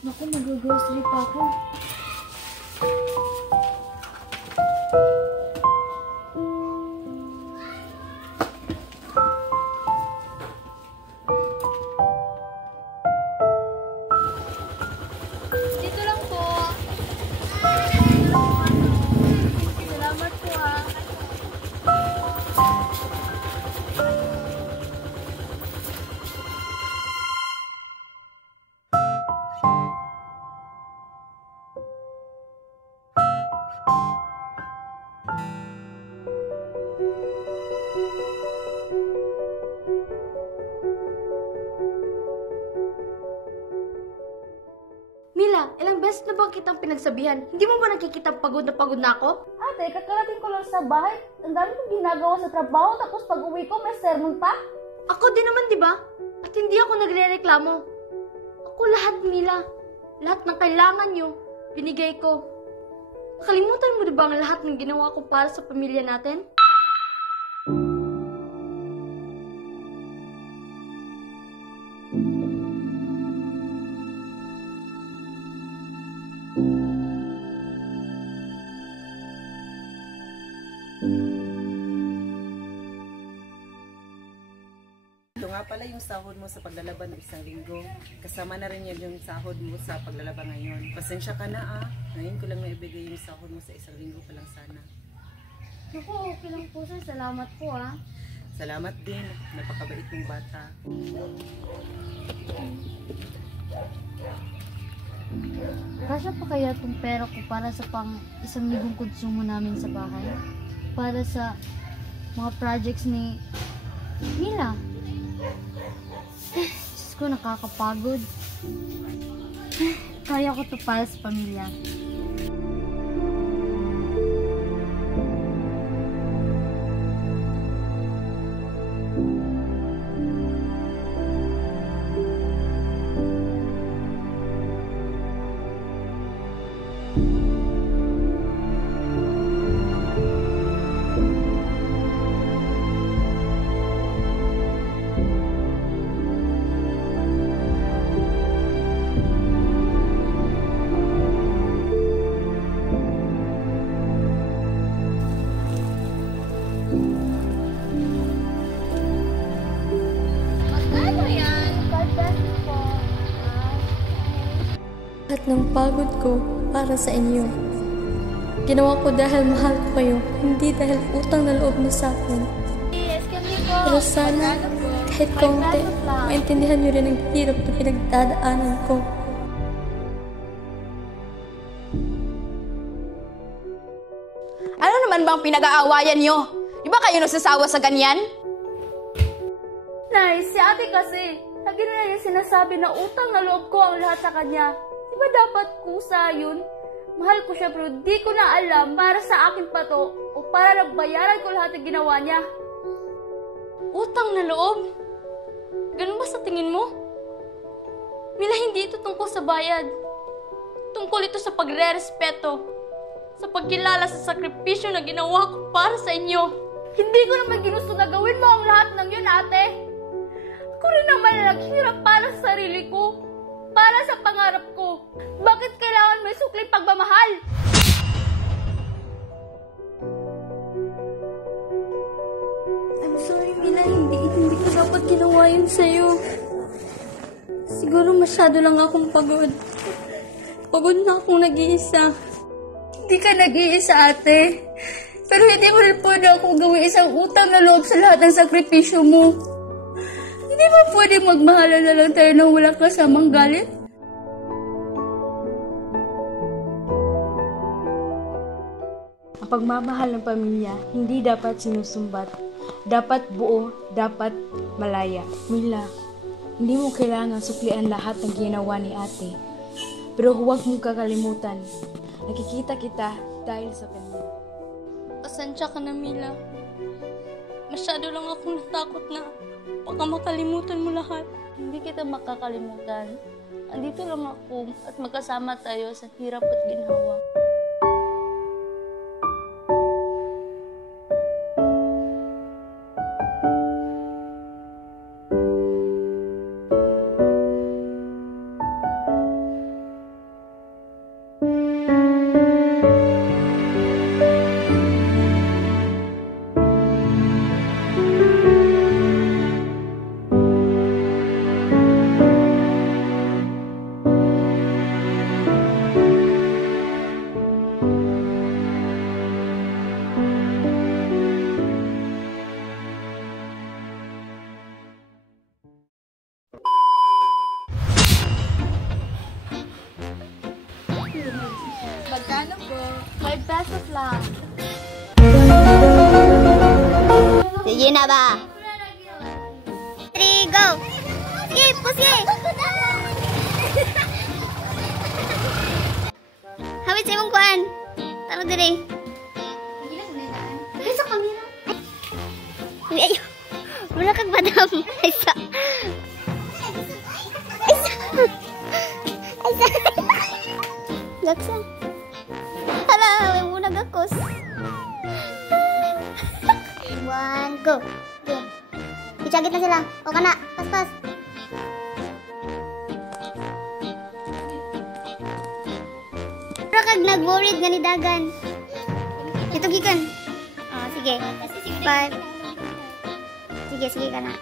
Naku, mag-grocery pa ako. Dito lang po. Salamat po ha. Mila, ilang beses na ba kitang pinagsabihan? Hindi mo ba nakikita pagod na ako? Ate, kakarating ko lang sa bahay. Ang dami kong ginagawa sa trabaho, tapos pag uwi ko, may sermon pa. Ako din naman, di ba? At hindi ako nagre-reklamo. Ako lahat, Mila. Lahat ng kailangan nyo, binigay ko. Nakalimutan mo di ba ang lahat ng ginawa ko para sa pamilya natin? Ito nga pala yung sahod mo sa paglalaban ng isang linggo. Kasama na rin yan yung sahod mo sa paglalaban ngayon. Pasensya ka na ah. Ngayon ko lang naibigay yung sahod mo sa isang linggo pa lang sana. Naku, okay lang po sir. Salamat po ah. Salamat din. Napakabait mong bata. Kasya pa kaya itong pera ko para sa pang isang libong konsumo namin sa bahay? Para sa mga projects ni Mila? Diyos ko, nakakapagod. Kaya ko to para sa pamilya. Lahat ng pagod ko para sa inyo. Ginawa ko dahil mahal ko kayo, hindi dahil utang na loob niyo sa akin. Pero sana, kahit kaunti, maintindihan niyo rin ang hirap na pinagdadaanan ko. Ano naman bang pinag-aawayan niyo? Di ba kayo nasasawa sa ganyan? Nay, si ate kasi, lagi na niya sinasabi na utang na loob ko ang lahat sa kanya. Di ba dapat kusa yun? Mahal ko siya pero di ko na alam para sa akin pa to o para lang bayaran ko lahat ng ginawa niya. Utang na loob? Ganun ba sa tingin mo? Mila, hindi ito tungkol sa bayad. Tungkol ito sa pagre-respeto. Sa pagkilala sa sakripisyo na ginawa ko para sa inyo. Hindi ko naman ginusto na gawin mo ang lahat ng yun, ate. Ako rin naman na naghirap para sa sarili ko. Para sa pangarap ko. Bakit kailangan may sukling pagmamahal? I'm sorry, Mila. Hindi ko dapat ginawa yun sa'yo. Siguro masyado lang akong pagod. Pagod na akong nag-iisa. Hindi ka nag-iisa, ate. Pero hindi mo rin pwede akong gawin isang utang na loob sa lahat ng sakripisyo mo. Hindi ba pwede magmahalan na lang tayo nang walang kasamang galit? Ang pagmamahal ng pamilya, hindi dapat sinusumbat. Dapat buo, dapat malaya. Mila, hindi mo kailangan suklian lahat ng ginawa ni ate. Pero huwag mong kakalimutan. Nakikita kita dahil sa kanya. Pasensya ka na, Mila. Masyado lang akong natakot na baka makalimutan mo lahat. Hindi kita makakalimutan. Andito lang ako at magkasama tayo sa hirap at ginhawa. Magkano po? 5 pesos lang. Sige na ba? 3, go! Sige, pusi! Hawit sa imong kuan. Taro dire. Ay, sa kamera. Ay, ayo. Wala kag badam. Ay, sa. Ay, sa. Ay, sa. Laksa. Hala, may muna gakos. 1, go. Okay. Ichagit na sila. O kana, pas-pas. Pero kag nag-worried nga ni Dagan. Ito gikan. Oh, sige. 5. Sige, sige ka na.